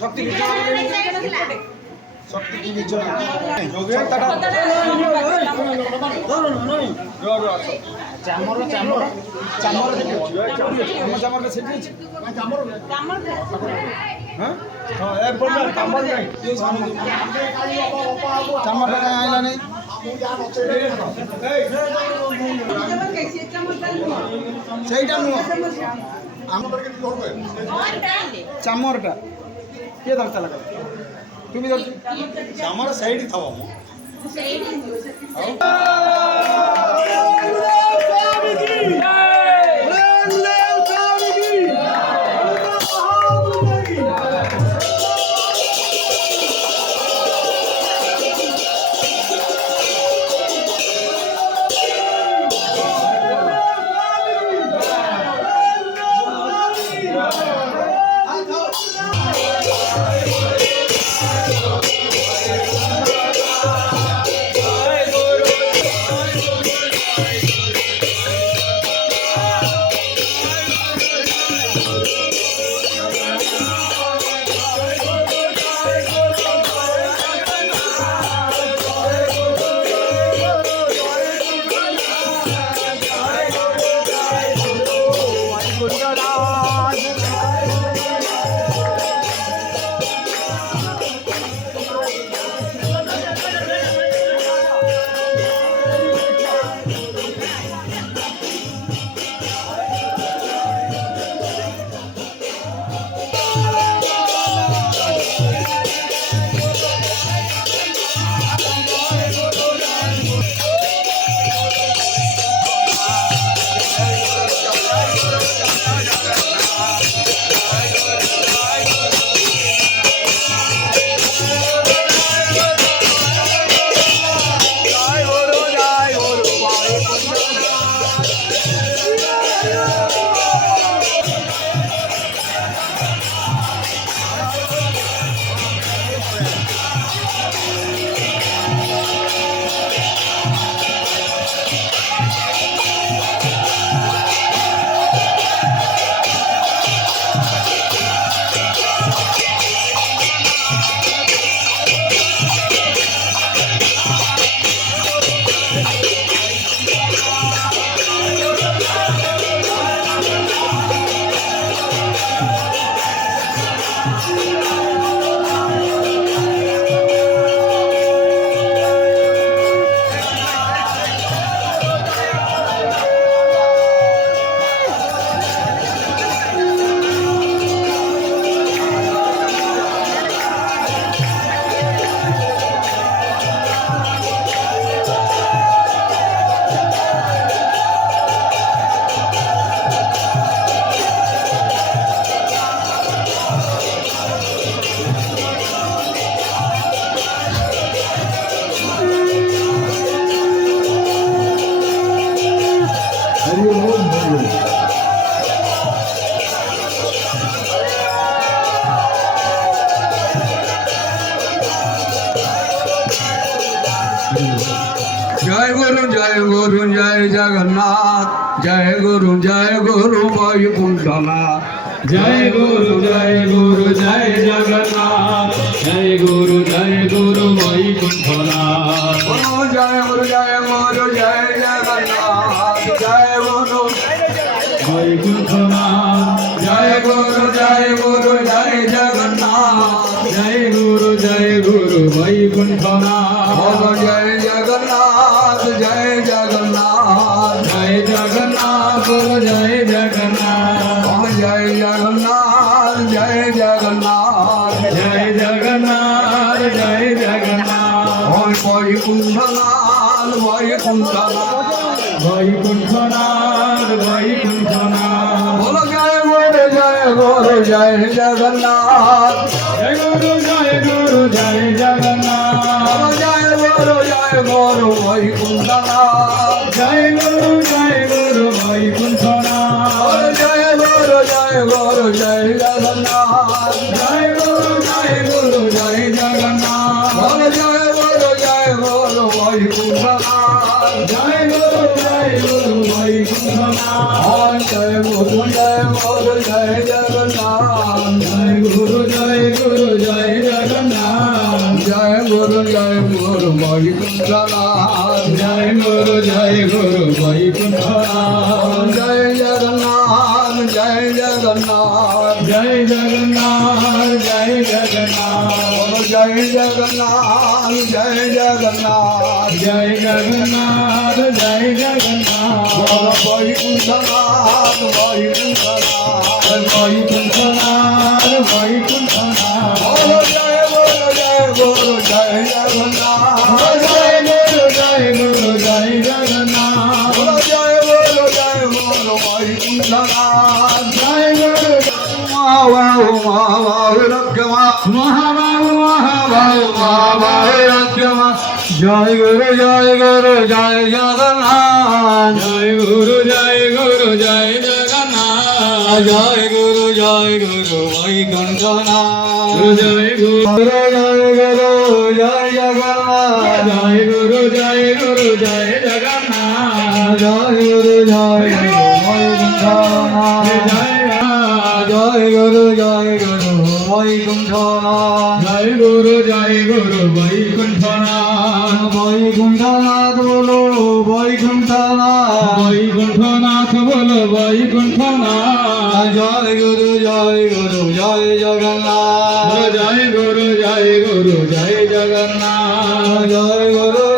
শক্তি সেইটা চামড়টা কে ধরতে লাগা তুমি ধরছো চামড় সাইড থাও जय गुरु जय जगन्नाथ जय गुरु वैकुंठनाथ जय गुरु जय जगन्नाथ जय गुरु वैकुंठनाथ जय गुरु जय जगन्नाथ जय गुरु वैकुंठनाथ जय गुरु जय जगन्नाथ जय गुरु वैकुंठनाथ जय जगन्नाथ जय जगन्नाथ जय जगन्नाथ जय जगन्नाथ जय जगन्नाथ जय जगन्नाथ जय जगन्नाथ जय जगन्नाथ বৈকুণ্ঠনাথ বৈকুণ্ঠনাথ বৈকুণ্ঠনাথ বৈকুণ্ঠনাথ বলো জয় গুরু জয় জগন্নাথ জয় গুরু জয় জগন্নাথ বলো জয় গুরু বৈকুণ্ঠনাথ জয় গুরু বৈকুণ্ঠনাথ বলো জয় গুরু জয় জগন্নাথ জয় গুরু জয় জগন্নাথ বলো জয় গুরু বৈকুণ্ঠনাথ জয় গুরু বৈকুণ্ঠনাথ জয় গুরু জয় জগন্নাথ জয় গুরু জয় জগন্নাথ জয় গুরু বৈকুণ্ঠনাথ জয় গুরু বৈকুণ্ঠনাথ জয় জগন্নাথ জয় জগন্নাথ জয় জগন্নাথ জয় জগন্নাথ জয় জগন্নাথ জয় জগন্নাথ জয় জগন্নাথ জয় জগন্নাথ বৈকুণ্ঠনাথ বৈকুণ্ঠনাথ বৈকুণ্ঠনাথ বৈকুণ্ঠনাথ জয় গুরু জয় জগন্নাথ জয় গুরু জয় জগন্নাথ জয় গুরু বৈকুণ্ঠনাথ জয় গুরু মহাবাহু মহাবাহু রক্ষমা মহাবাহু মহাবাহু মহাবাহু রক্ষমা জয় গুরু জয় জগন্নাথ জয় গুরু জয় জগন্নাথ জয় গুরু বৈকুণ্ঠনাথ জয় গুরু জয় জগন্নাথ জয় গুরু জয় জগন্নাথ জয় গুরু বৈকুণ্ঠনাথ জয় গুরু বৈকুণ্ঠনাথ জয় গুরু বৈকুণ্ঠনাথ বৈকুণ্ঠনাথ বলো বৈকুণ্ঠনাথ বৈকুণ্ঠনাথ বলো বৈকুণ্ঠনাথ জয় গুরু জয় জগন্নাথ জয় গুরু জয় জগন্নাথ জয় গুরু